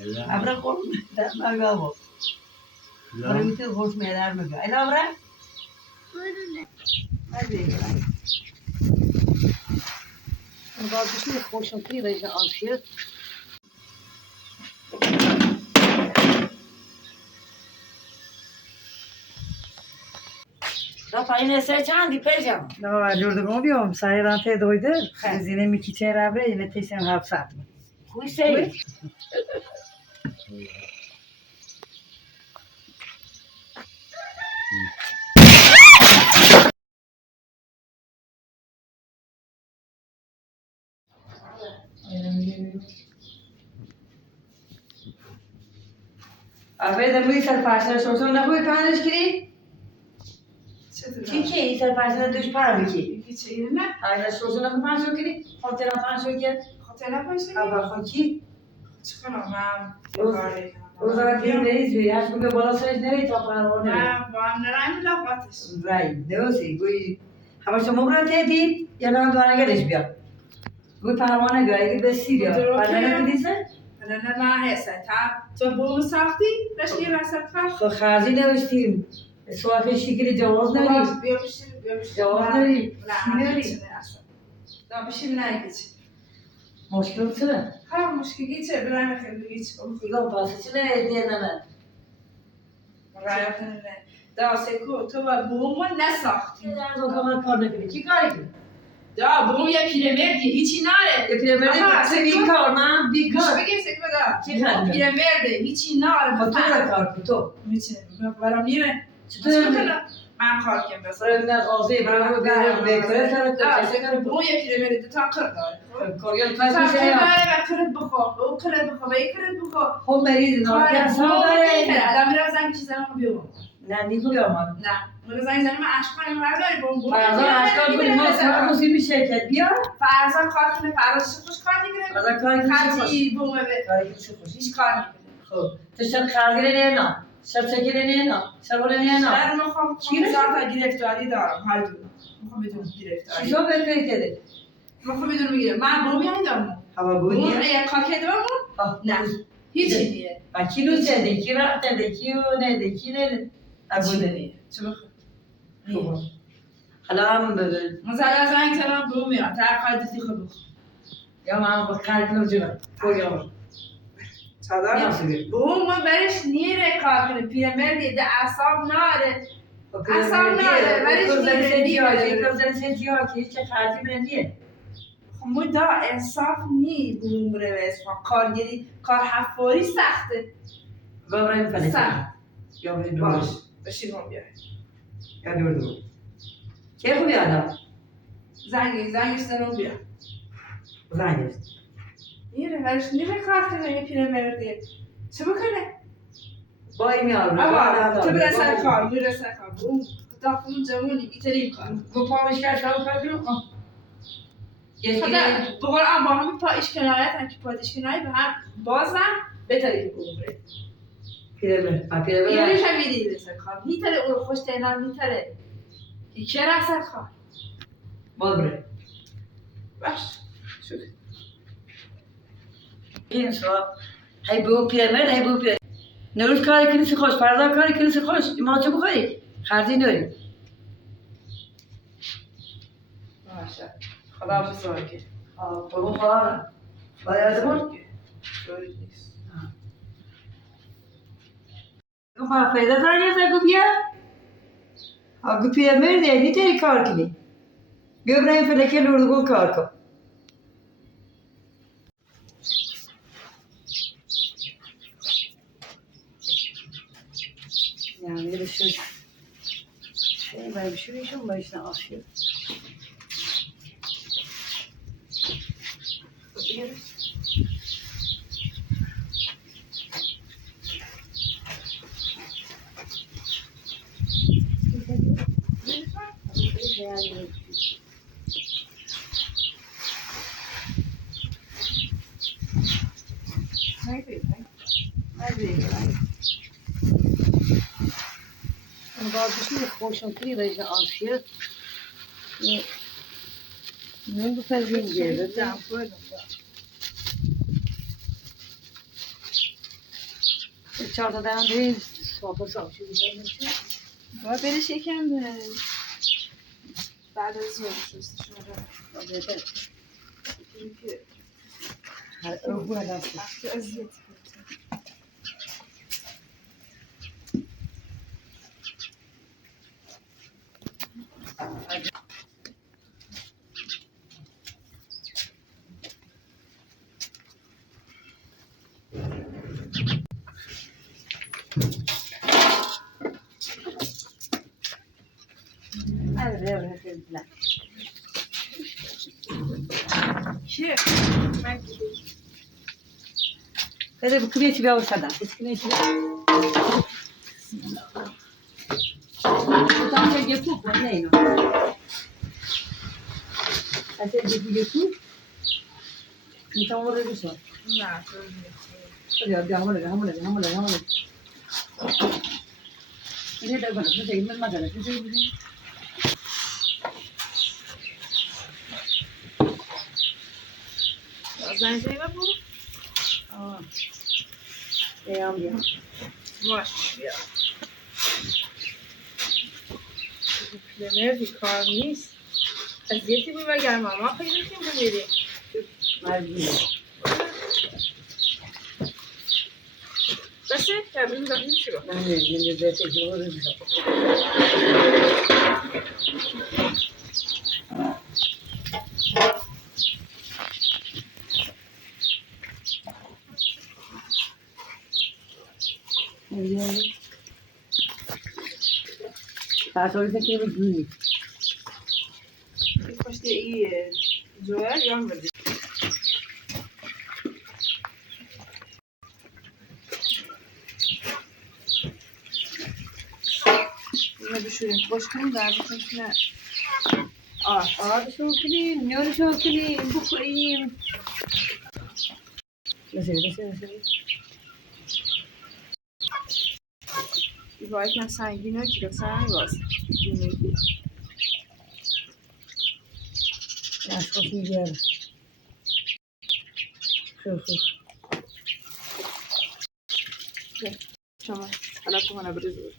Abra kon der magavo. Abra bitte hoş meler mi? Ela abra? Hadi. Ama bir şey hoşum ki de afiyet. Da payne se çandi pejam. No, giordo biom, sai rante doide, zine mi kiçer abre, yine tesem hapsat. Kuy sei. Abe de bu sar parça sosu na koy kanış kiri. Çiki sar parça düş para mı ki? Hiç iyi mi? Aynen sosu na koy parça kiri. Hotel parça ki. Hatayla başlayayım. Aba hoki. Çıkamam ben. O zaman bir neyiz bir yaş bu bana söz ne yapar onu. Ben bu anlarım lafatış. Right. Ne o şey bu ama şu mumra tedi yalan doğana geliş bir. Bu parmağına göre ki besiyor. Parmağına dediyse? أنا ما هسه تو بو مسافتي ليش لي راسك خاف؟ خارجی نوشتیم سوال شکل جواز نداریم بيمشي جواز نداریم لا چی نداریم لا بشي من هيك مشکل چه؟ ها مشكلة چه بلا نخلي هيك دیگه پس چه دیگه نه رايك دا سكو تو بومو نساختي در تو کار نکنی چی کاری کنی؟ دا بوم یه پیرمردی هیچی ناره یه پیرمرد بیکار من بیکار بگی سکو دا چی خرده؟ پیرمرده هیچی ناره با تو را کار کن تو میتونه برام میره چطور میره؟ من کار کنم بس برای من قاضی برای بیکاره سر کار چه کاری بوم یه پیرمرده تا کار داره کاریال تا کار میشه یا کار کرد بخو او کرد بخو وی کرد بخو خب مریض ناکی اصلا داره آدم میره زنگ چیزا رو بیرون نه نیکو بیامد نه میره زنگ زنی من اشکال برداری بوم فرزان اشکال کنی ما سر موسیقی شرکت بیا فرزان کار کنه فرزان خوش کار میکنه فرزان کاری کنه خاطی بومه به کاری کنه خوش هیچ کار میکنه خب تو شب خرگره نه شب چکره نه شب ولی نه من میخوام چیزا گرفتاری دارم هر دو میخوام بدون گرفتاری چیزا بهتری کرده میخوام بدون میگیرم من بومی ندارم هوا بوم بودی اگه کار کردم نه هیچی نیه با کی رو زده کی رفت ده کی و نه ده کی نه ابوده چه بخوام حالا هم بده مثلا زنگ زدم بوم میاد تا کار دیگه خوب یا من با کار کنم جمع پروگرام بوم ما برش نیره کار کنه پیرمردی ده اعصاب ناره اعصاب ناره برش نیره کار زن سنتی ها که چه خرجی برندیه مدا انصاف نی بوم بره به اسم کارگری کار حفاری سخته بابرایم فلسفه سخت یا بریم باش دور بشین هم بیای یا دور که خوبی آدم زنگ سرم بیا زنگ نیره برش نیره کار کنه یه پیرمردی چه بکنه؟ بای میاد آقا تو بره سر کار میره سر کار بوم داخل جوونی بیترین کار با پامش کرد شما کار کنم خدا بقول با همین پایش کنایت هم که پایش کنایت به هم بازم بهتره که بوم بره پیرمرد یه ریش هم میدید سر کار نیتره اون خوش تینم نیتره که چه رفت سر کار باز بره باش شکر این سوا هی بو پیرمرد هی بو پیرمرد نروز کاری کنی خوش پردا کاری کنی خوش ما چه بخوری خرجی نداریم باشه خدا بزرگه که بابا خواهرم باید بود شوری نیست ما پیدا زنی زنگو بیا اگه پیرمرد هی تری کار کنی بیا برایم فلکه لردگو کار کن Yani bir şey böyle bir şey işin başına afiyet. بعد بشنو خوشم كذي رجع عافية من بفرجين جيبه 4 تا درم بریم صاف صاف شو بزنیم باید برش یکم بعد از زیاد شستشون رو بهتر اینکه خوب هست وقتی اذیت چیه؟ من بده بکنی چی بیاور شدن بکنی چی tam se gepuk mu ne ino? Se gepuk? Então vou ver só. نه Olha, vamos lá. Ini dah mana? Kita ini mana dah? Kita ini. زنجبیل بود؟ Ah. Ya amca. باش بیا پلمر کار نیست اذیتی بود وگر ماما خیلی خیلی بود میریم Maravilha. بسه؟ تبریم داخلی شو Ben de şimdi de tekrar oraya. Pastorita que me guia. خوشتی ای جویل یا مردی اینو بشوریم خوش کنیم در بکنیم که نه Abi şokili, ne şokili, bu koyayım. Nasıl? این باید کم سنگینه که لطفا باز دونگی Aşk olsun diyelim. Şu. شما حالا تو منو بریز بود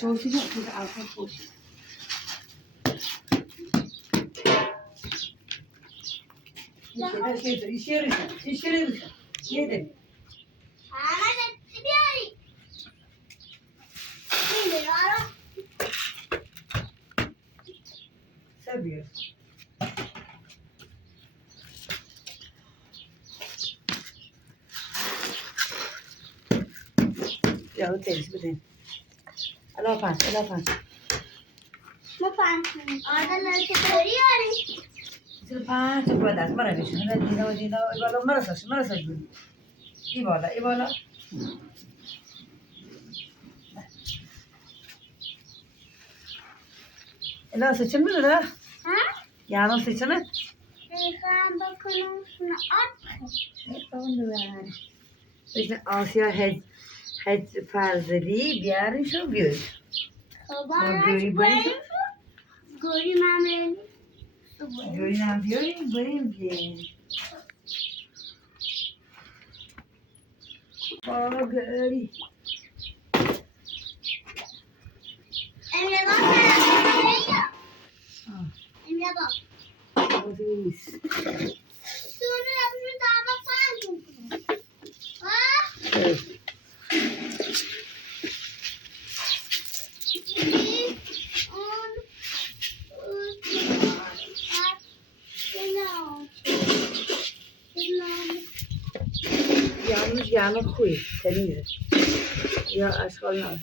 Şortu çok güzel, arka koş. İş yeri. Yedim. Seviyor. Ya o temiz bir de. Ala pas. ما پنج آره چطوری آری؟ Sil pas, tu puoi dare, ma dice, non me la so giù. I vola. Ela seçim mi la? ها؟ Yarın seçimi. میخوام بکنم شونه آب İşte Asya het farzeli بیارشو بیار. خب ما آره گوری بریم. گوری من گوری هم بریم بیاریم. گوری. امروز بازم امروز Polis. sonra yapımı daha bakar mısın? Ha? Evet. Yanlış koy. Temiz. Ya aşkına.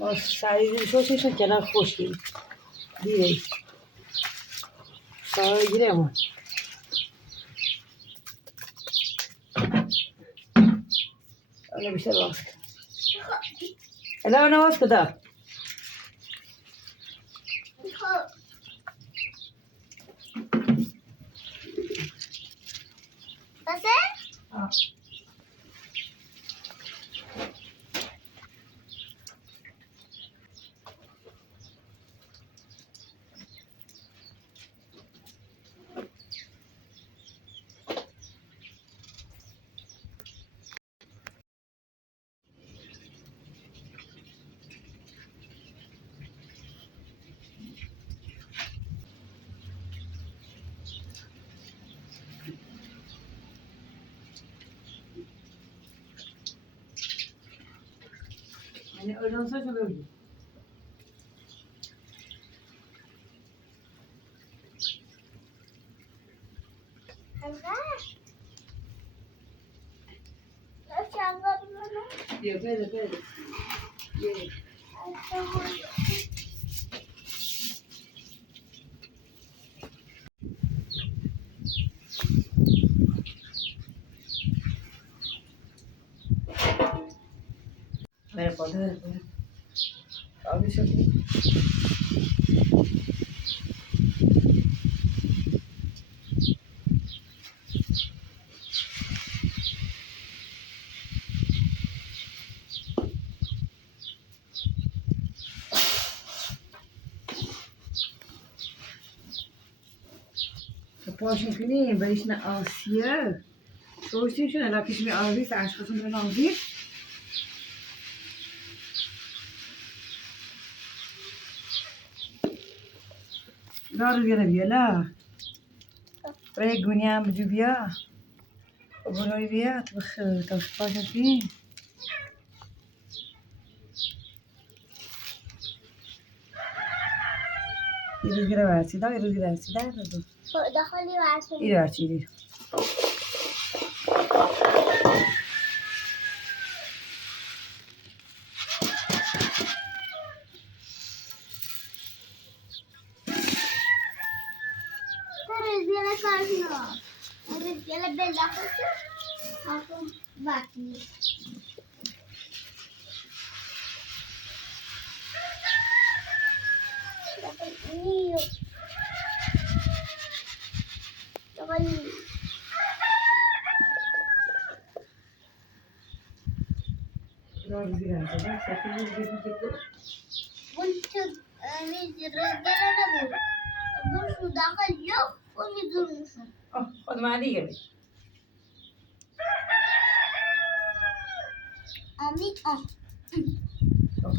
ما سریع شوشش کنار خوشی دیگه سایه گیره ما انا بیشتر باز کن الان باز کن دا خب بسه؟ یعنی آژانس‌ها شده بود بیا بده بیا بره بالا بره آبی شدی پاشون کنیم بریشن آسیه شوشتیشون علاقیش می آویز عشقشون برن آویز دارو بیاره بیالا برای گونی هم بجو بیا و برای بیا تو پاشون کنیم یه روز گره برسی دا یه روز گره برسی دا داخلی ورسه ایره برسی ایره رزگل کارنا رزگل بلدخل آخو وقتی نیو داخلی دارو گره برسی دا سفید روز گره قلت رجالة نبور برشو داخل يخ وميدرمشو خود معدیه بی آمید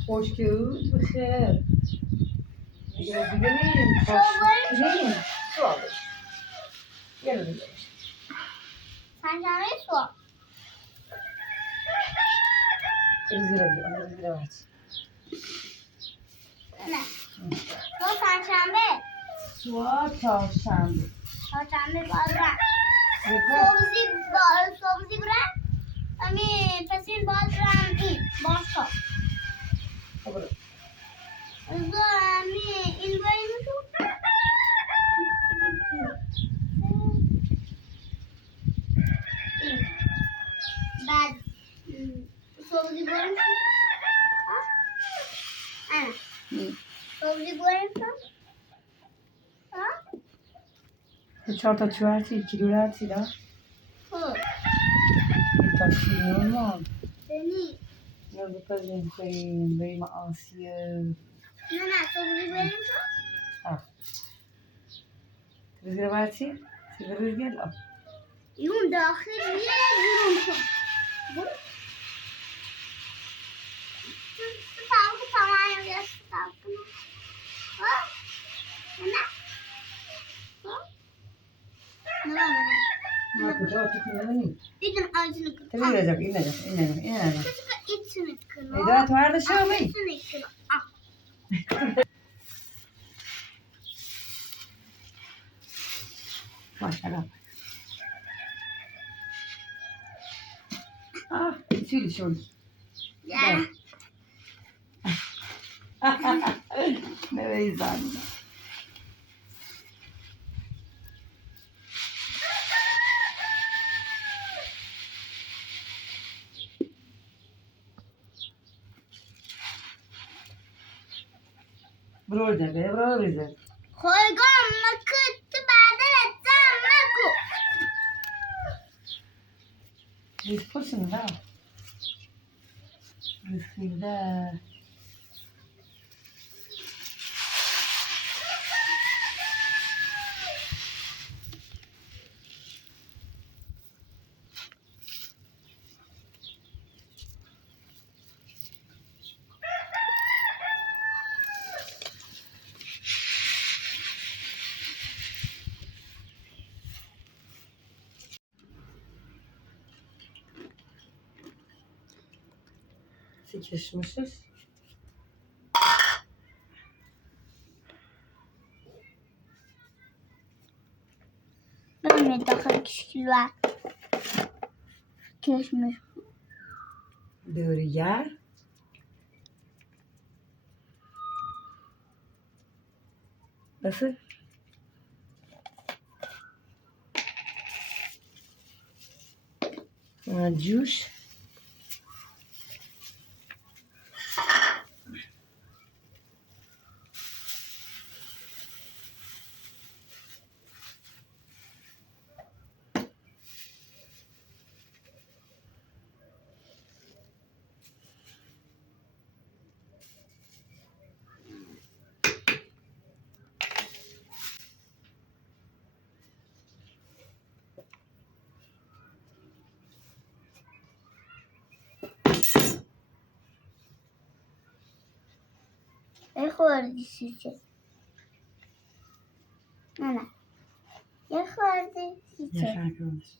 خوش که بود بخیر دیگه نیم خوش کنیم سوالش یه رو دیگه پنجمه سو روزی رو برسی نه تو پنجشنبه سوال چهارشنبه چهارشنبه باید برم بکن صبحی برم امی پسین باید برم این باشگاه خب برو از امی این باید میشو این بعد صبحی برم شو صبحی برم شو تو 4 تا چوب هرچی کیلو رو هرچی دا خب تا کیلو ما دنی یا بپزیم کنیم بریم آسیه نه صبحی برم شو روزی رو برسی سی روز گل یون داخل یه برم شو برو Tahu ke sama yang biasa tahu kan? Oh, enak. Oh, mana? ما کجا تو خونه نمی Itu aja nih. تو این نجف این نجف این نجف این نجف Kita itu nih kan? ایده تو هر دشو می Itu nih kan? ماشاءالله شیلی شوی Ya. نویزن برو ده برو ریزه خواهگاه مکت بعدل اتزام مکو ریز پرسن ده ریز خیده Sıkışmışız. ببینید داخل کشکیلو کشمش Dörüger. Nasıl? Juice. یه خوردی سیچه نه یه خوردی سیچه Yaşar kırmızı.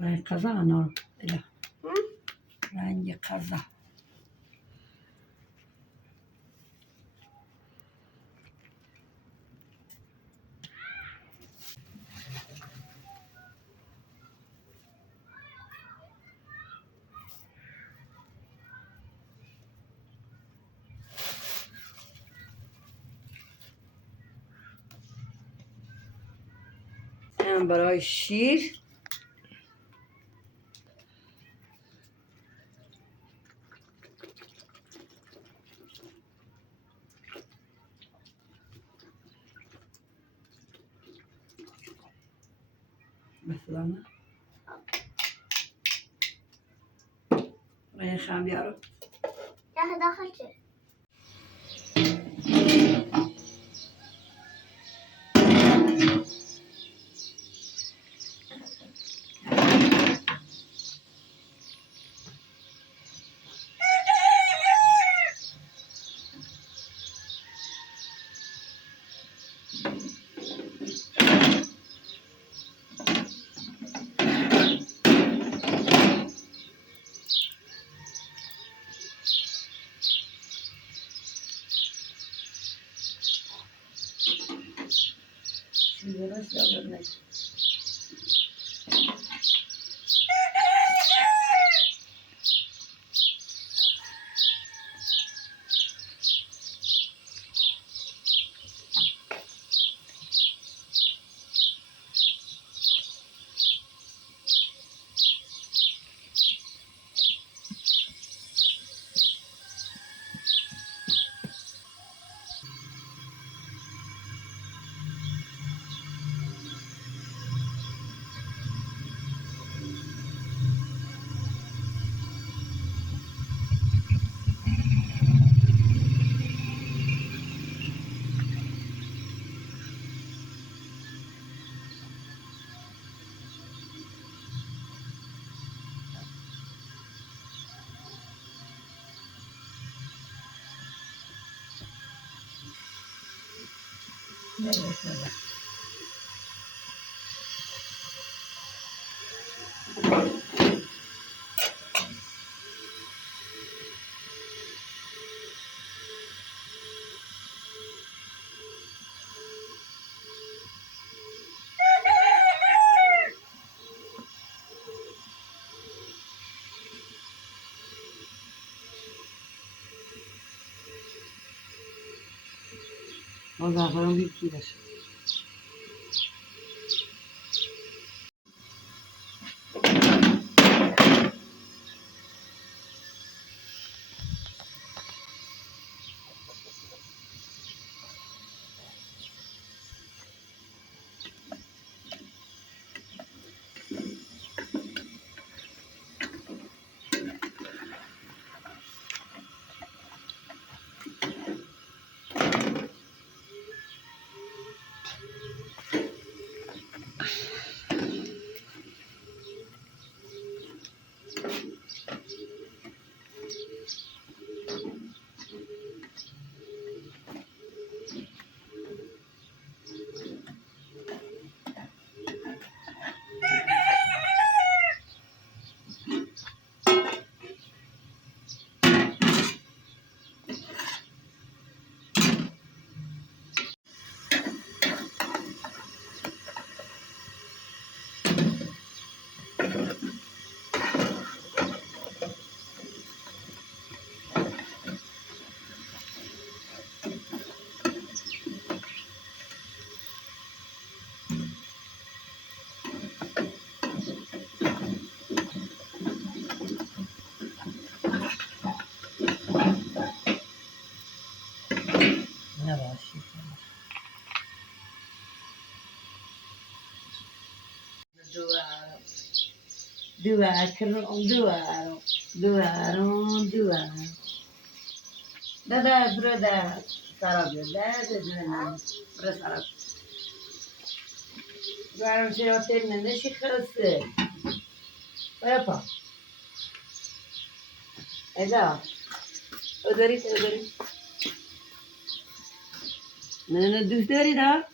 Renk kaza ana. Öyle. Rengi kaza. Hem برای شیر مثلا رنگ هم بیارو داخل چه Şimdi biraz yavrum. Evet. O zaferin bir kilosu. Yavaş. Duvar. Duvar. Kırım duvar. Duvar. Duvar. Dada burada. Sarap. Dada. Burada sarap. Duvarın şey otelinin ne şıkırısı. Yapalım. Eda. Öderit. Ne düşleri da?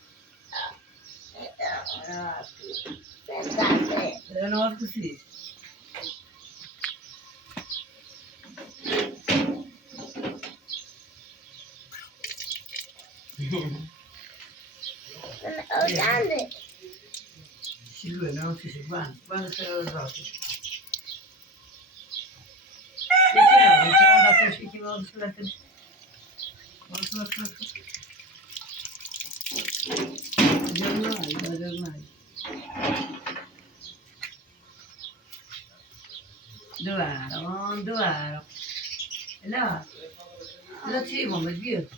Ne ortası? Öğrendi. Silve, ne ortası? Ben sana öğrettim. Geçen oldu, Giornale. Dov'ero? Là, lo cibo, mio Dio.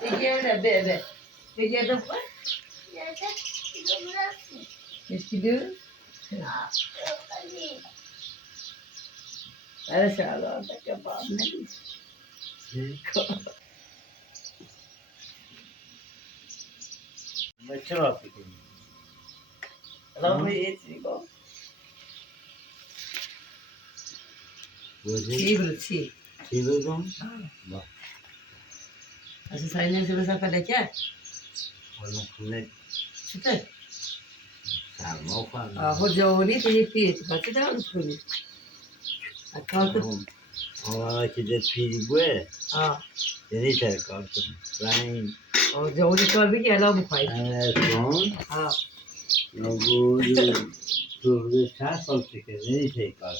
Vediamo, bebe. Vediamo qua. Qu'est-ce qu'il veut? Adesso allora, perché un po' Ma ce l'ho qui. Allora, vedi, Così? sì. Ci vedo? No. Adesso sai neanche cosa sapere che è? Voglio fare Sapete? salmo qua. Oggi ho unito gli piedi, faccio da un po'. Accolto? Ora che del piedi due, Ah, venite al corpo. Vai. oggi ho unito il bicchiere, l'ho fatto. Son. Ah, Non voglio. Tu devi stare forte che venite al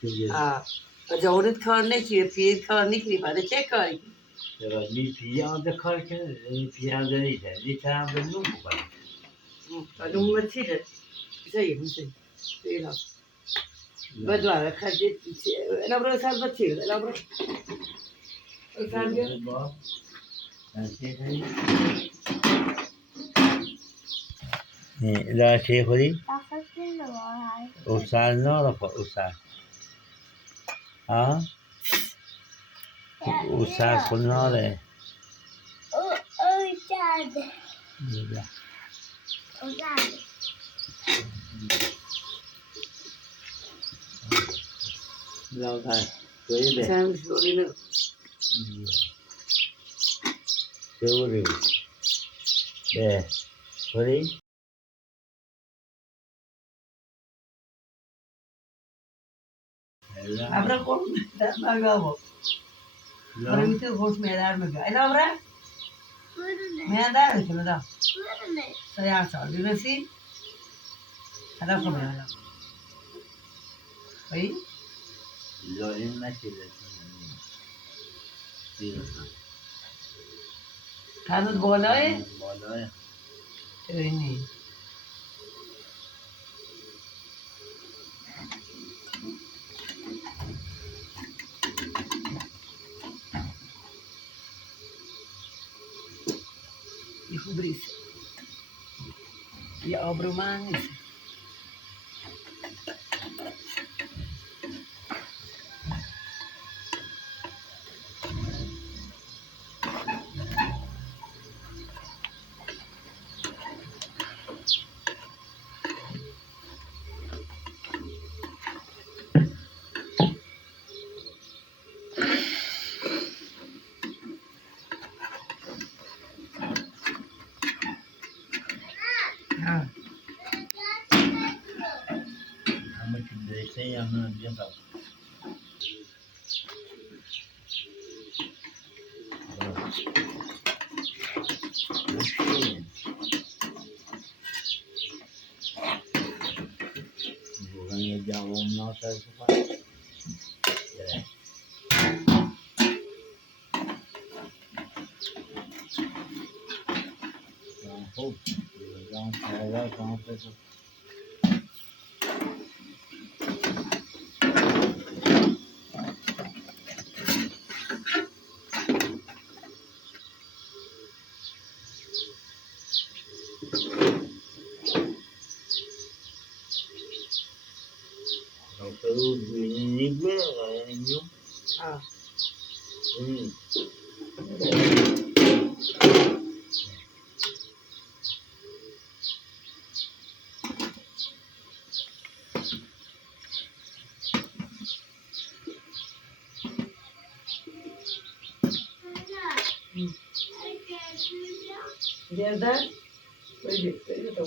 corpo. ah. Oggi ho unito il necchio, il piedi, il necchio, ma che cari? Però mi pigliamo corpo, mi pigliamo venite. Venite a un lungo qua. Non mi mettete? Sì, sì. Sì, no. Guarda, l'avrò salvato, l'avrò... Salve. La che così? Sta facendo vai. Usare no, lo può usare. Ah? Usare con nove. Usate. No, dai. Vedi? Sempre fiorino. Così. Così? Avrà con... Ma avevo. Ora mi devo consumare e l'avrà? Mi andare che lo da. Stai a soldi, non sì? Allora come allora? Poi? L'ho immaginata. Tanto buono è? Buono. Quindi... I cobrisse. Io apro mani. Ah, How much did they say I'm gonna give up? جوام ناصر کنم خوب جوام سایدار کنم پسر روز بینی بره اینو گردن بگیر تو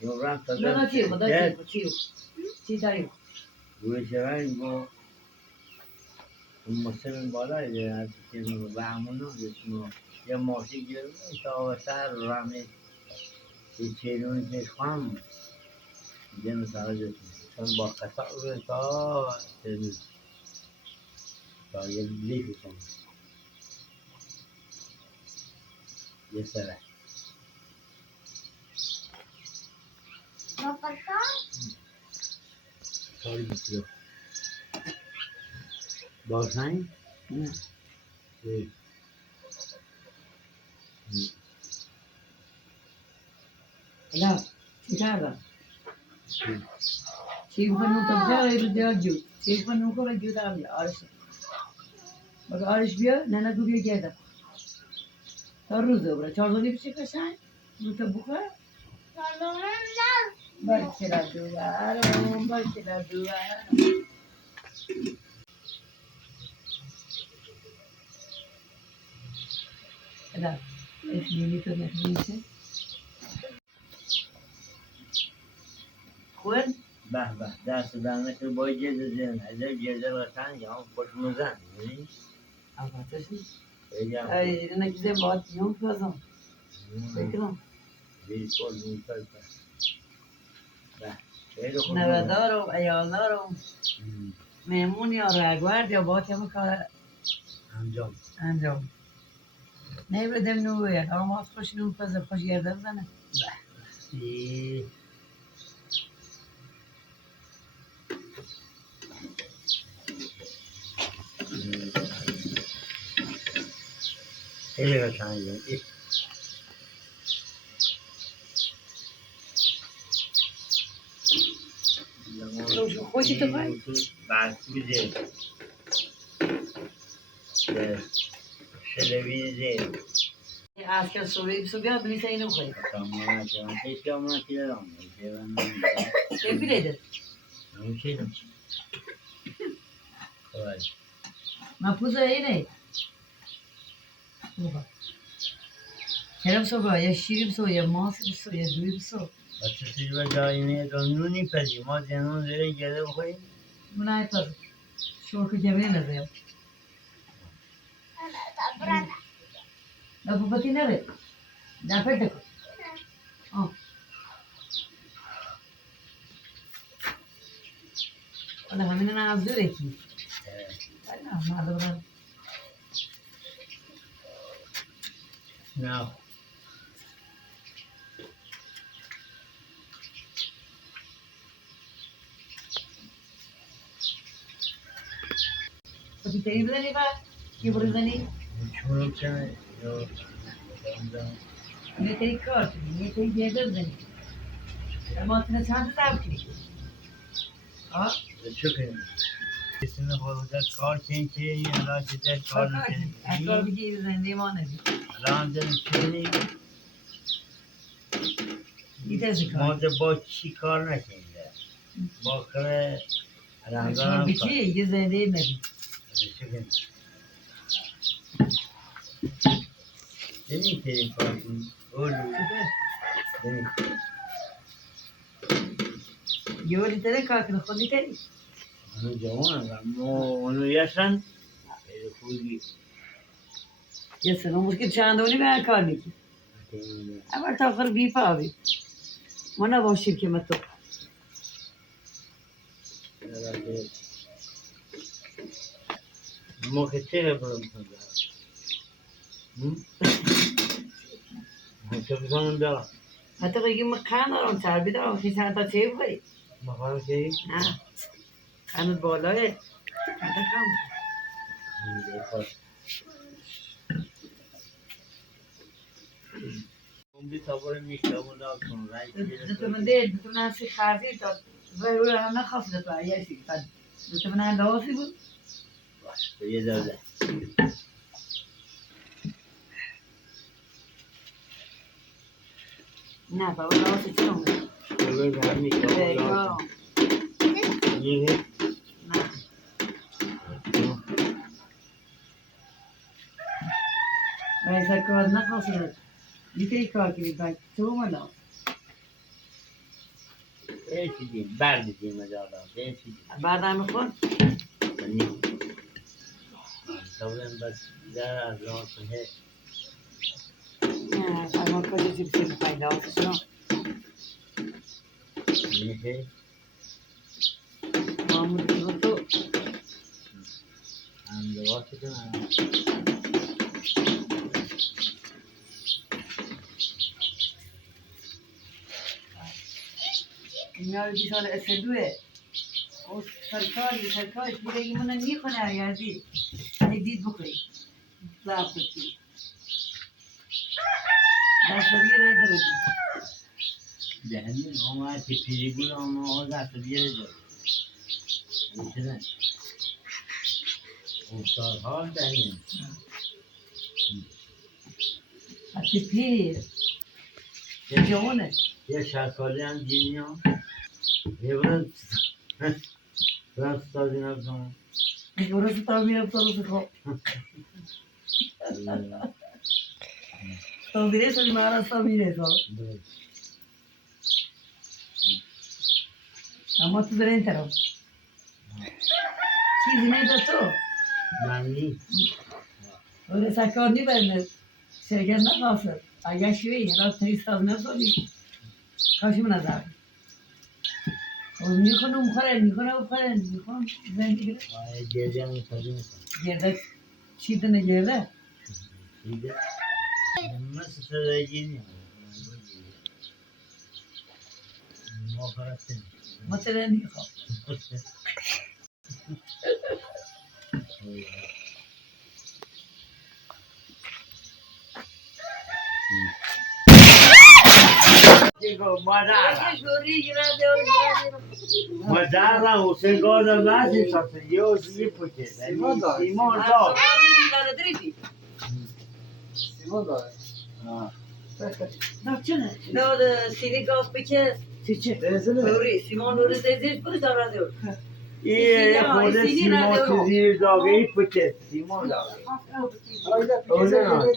یه رفت تا نه نه چیو چی داری روی شرای با مسلم بالای از که به همونو اسمو یه ماشی گرده تا سر رامه یه چیرون که خواهم دیگه مثلا چون با قطع روی تا یه لیفی کنم یه سره کاری بسیار باشن؟ نه لا چی کردم چی بکنم تو بخیر رو دیار جود چی بکنم که رو جود هم بیا آرش بگه آرش بیا نه نگو بیا گردم تا روز برای 4 سالی بچه کشن رو تو بخیر باشه را دوارم باشه را دوارم لا اسمی تو نخمیشه خوب به به دست دارم که باید جلد زن از جلد رسن یا هم خوشمزن البته بگم اینه که زن باید یون پزم بکنم بیشتر می‌کنم به خیلی خوب نوادارم ایالدارم مهمون یا رگورد یا باید همه کار انجام نه بدم نوه آماز خوش نون پزم خوش گرده بزنه به خیلی قشنگه خوشی تو باید بسوزه شلویزه از که صبحی بسو بیا بلیسه اینو خواهی تمام شدن تشکر من که دارم چه بیره نمیشیدم خواهد من پوزه اینه کرم صبح یا شیری بسو یا ماس بسو یا دوی بسو بچه سیج و داینه دو نونی پدی ما جنون داره گره بخواییم من پز شور که جمعه نزیم نه بابتی نره نه پیدا کن حالا همین از دوره کی نه مردم نه بودی تری بزنی با کی بزنی چونو کنه یه تری کار کنی یه تری دیگه بزنی ما تنه چند تا کنی چه کنیم اسم خود کار کنی که این الان که کار نکنی کار بگی زنده ما نبی الان داریم کنی ما با چی کار نکنیم با کار رمضان هم کار یه زنده نبی چه کنیم دیدی که این کار کنیم ببین یه ولی تره کار کنه خودی تری اونو جوان اونو یشن خوبی یه سنو مشکل چندونی به کار میکی اول تا آخر بی پاوی ما نباشیم که من تو موقع چه برم کنم موقع بزنم دارم حتی بگیم من کن دارم چربی دارم خیلی تا چه بخوری مخواهم که نه خنود بالاه حتی کم اون بی تابور میشتمون دار کن دوتا من دید دوتا من سی خرزی تا وی هم نخواست دوتا ایشی دوتا من هم لحاظی بود یه داده نه بابا لحاظی چی نمونه بگه هم میشتمون دار کن نیه نه وی سر کار نخواست دوتا یکی کار کنی باید تو ملا ایشی دیم برد دیم دارم ایشی دیم بعد هم خون نیه تابورم بس در از راه کنه نه فرما کجا چی بسید بخوایی لحاظش نم نیه معمول تو هم دواسه کنم میاره 20 سال اسدوه او سرکارش میگه ایمونه میکنه یزی یک دید بخوری ضعف بکنی دست بگیره درجی دهنی آمد که پیری بود آمد دست بیاره داره میشه افتادها دهنی حتی پیر جوانه یه 60 سالی هم دینی ها یه برن سازی نبزن برسه تا میرم سالس خواب تا میره سالی مهارست تا میره سال اما تو داره این طرف چیزی نیده تو منی ولی سرکار نی برنه شرکت نخواست اگر شوی را 3 سال نسالی کاشی من نظر میخونه بخوره زندگی گره گرده هم میتازی میکنم گرده چی دنه گرده دیگه مثل صدای گیری ما فرسته مثلا نیخواه مادرم حسین گازم نسی ساسه یه حسین یه پوچه سیمان دار سیمان داره نه چنه داد سیری گاز بکه دوری سیمان دوری زیزیش برش دار رازه یه خورده سیمان چیزی داغه ای پوچه سیمان داره اونه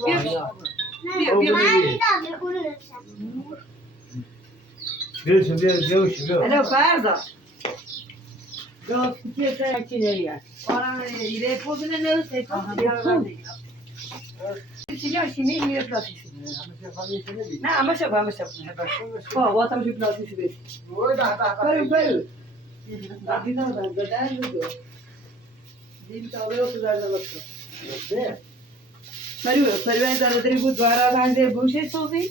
نه بیا الو فردا گاز بکه سرکی داریم آرام ایره پوزنه نوسته سیگار شیمی میره پلاستیک نه همه شب با واتم جو پلاستیک بیست برو دیدم بدن رو دیم تابه رو در دلت پریوان در دری بود دوارا لنده بوشه سوزی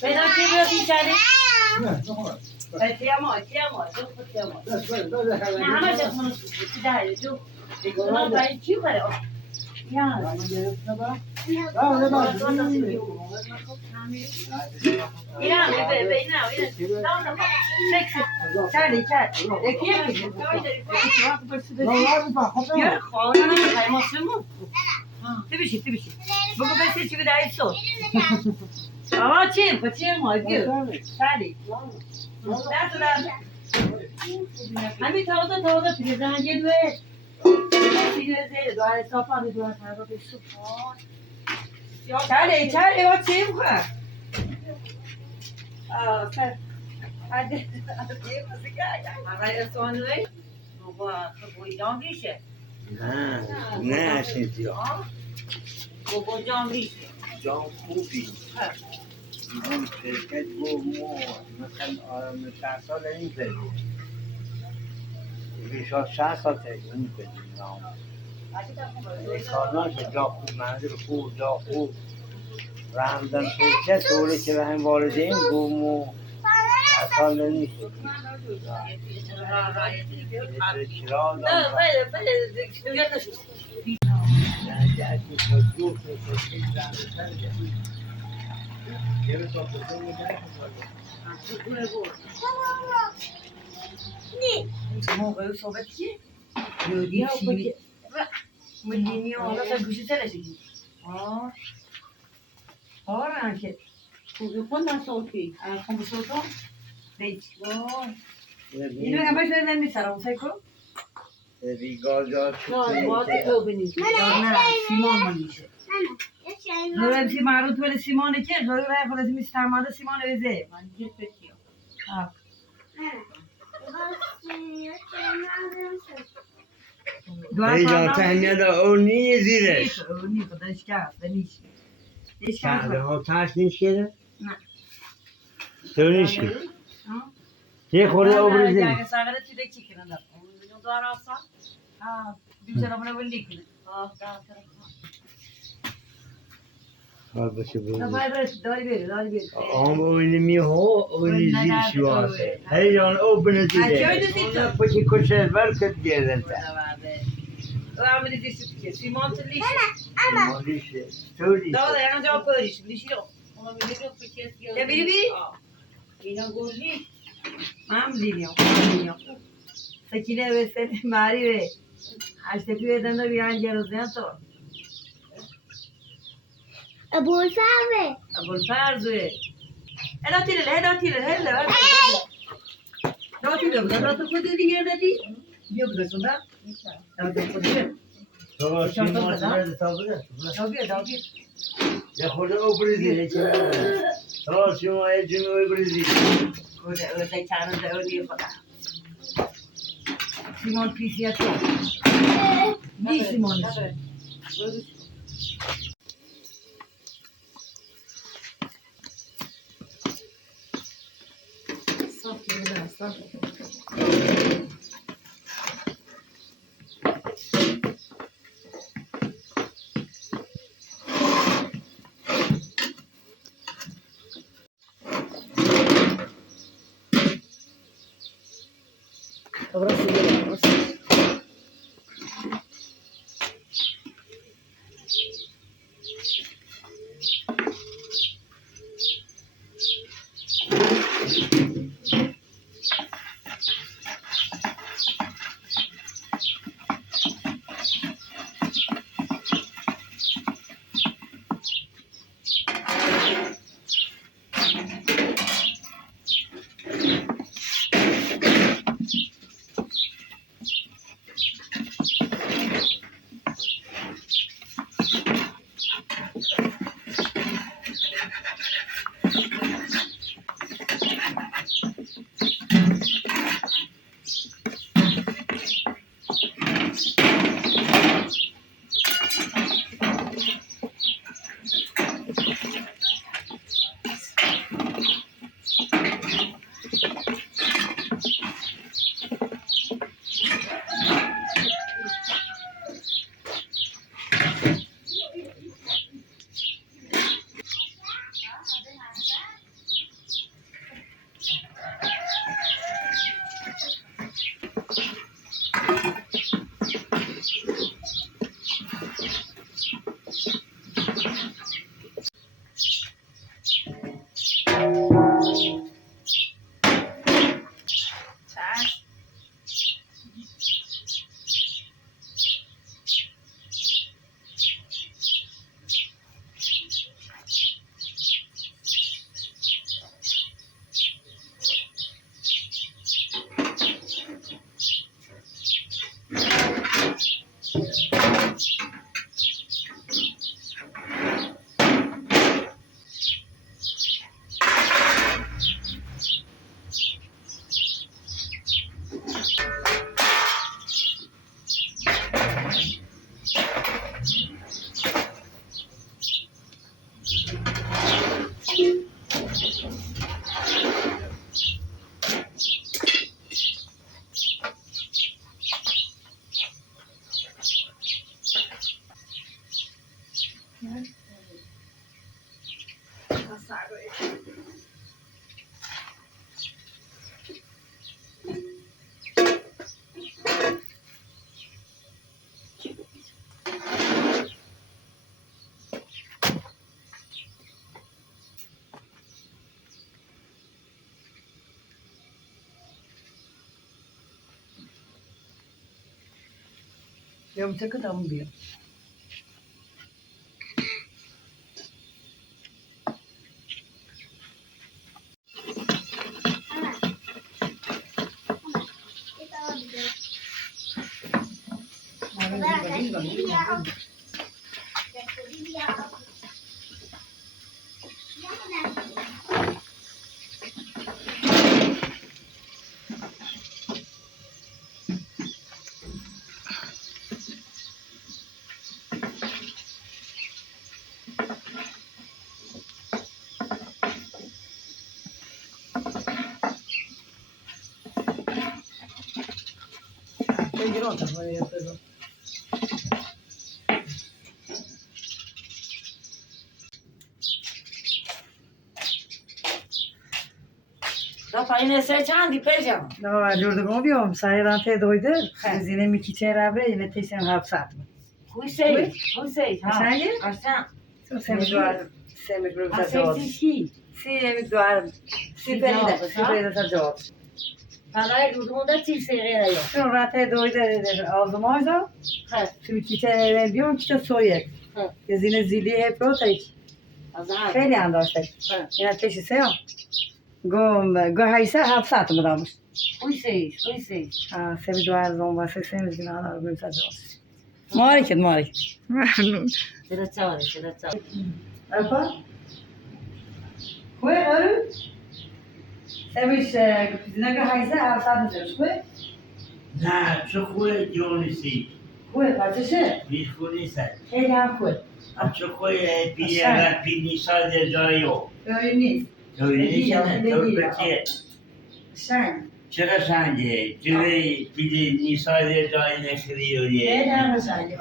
پیدا کی بیادی چاله تیامو نه همه شب منو چی داری جو نه باید چی کنه یا اینا به اینا نه سکس چالی یکی یا خواهر من خیماسمون تبیشی بگو بسی چی بدهید سو آه چیم مایگی چالی همین تازه پیزن یه دوه پیزن زیر دوه صافانه دوه تازه بسو چالی و چیم خواه خیر هده آقای اسوانوی بابا تو بویدان ریشه نه اصلا بابا جان ریشه جان خوبی اون شرکت گفت ما مثلا آرام 60 سال این بدیم بیش از 60 سال این بدیم کارناش جا خوب منزل خوب جا خوب رمضان شرکت دوله که به هم والدین گفت ما 60 سال نیست چرا نه بله بله موقع صحبت چیه؟ یودی چی؟ ملینی حالا تا گوشی ترشی آره که خوبی خوندن صوتی خب صوتا دیت اینو همش نمیدن میسرم سیکو ریگاجا نه باید تو بینید نه سیمان ملیشه یه چایی لورم سی معروض ولی سیمانه که لورم رای خلاصی میسترماده سیمانه ویزه من یه پتیم ای جان تهمیه دا اونی زیرش اونی خودش کرد دنیش شهده ها ترس نیست که نه تو نیست که یه خورده آبریزی اگه ساقره تیده چی کنه دا اونو دار آسان بیمسر امونه ولی کنه حال باشه نه بود باید برد داری بری آم اولی می ها اولی زیرش واسه هی جان او بنزیده پچی کشه برکت گردن تا و عملی دیسی که سیمان تو لیشه مالیشه تو لیشه داده یعنی جواب پریش لیشی رو یا بری بی؟ اینا گولی من لیلیام سکینه به سری ماری به هشتکی بدن دو بیان جرزیان تو ابو سامي ابو الفرزوه هلا تیره هلا دو تیره بودن دو خودی دیگه دادی بیا بودن سنده دو خودی تو سیمان سرده تا بده دو بیا یه خورده او بریزی تو سیمان ای جنو او بریزی اوده چند ده اونی خدا سیمان پیسیه تو بی سیمانش صاف بوده صاف ahora sí يوم سكت هم بيهم تجرون تفضل يفضل Da payine se çandi pejam. نه جوردگان بیام سایران ته دویده زینه میکیچه رابره اینه تیسیم هفت ساعت Kuysey. Ha. Sence? Aşağı. Semik duvarım. Semik duvarım cevap. Asesi. Semik duvarım. Süperide. Süperide sar cevap. Parayı durduğunda tilseye yok. Sonra rate doyde ağzımaydı. Ha. Şimdi kiçe بیام kiçe soyek. Ha. Zine zili hep rotayk. Azar. خیلی انداشته. Ha. اینا تشی سه گو هایسه هفت ساعت بدامش. Kuysey. Kuysey. Ha sevi duvar zon vase semiz gün ana bugün sadece. Mareket mareket. Sıra çağır. Sıra çağır. Apa? Koy arı. Semiz kuzine گو هایسه هفت ساعت بدامش. Koy. نه چه خوبه جونسی Koy بچشه. هیچ خوب نیست خیلی هم خوب. چه خوبه پیلی ساز دایو Öyle نیست. دوری نیست دور بچه شنگ. چرا سنجه جوی پیلی نیساز دای نخریوریه خیلی هم شنگه.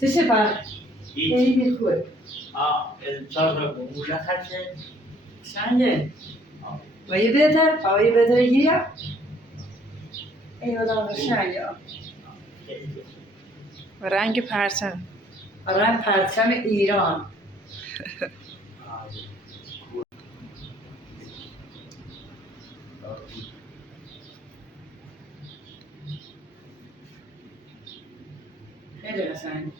چشه پر؟ هیچ خیلی خوب. ساز گوله خرچه شنگه. پایی بهتر گیریا. ای ولی شنگه. رنگ پرچم. رنگ پرچم ایران. خیلی قشنگ.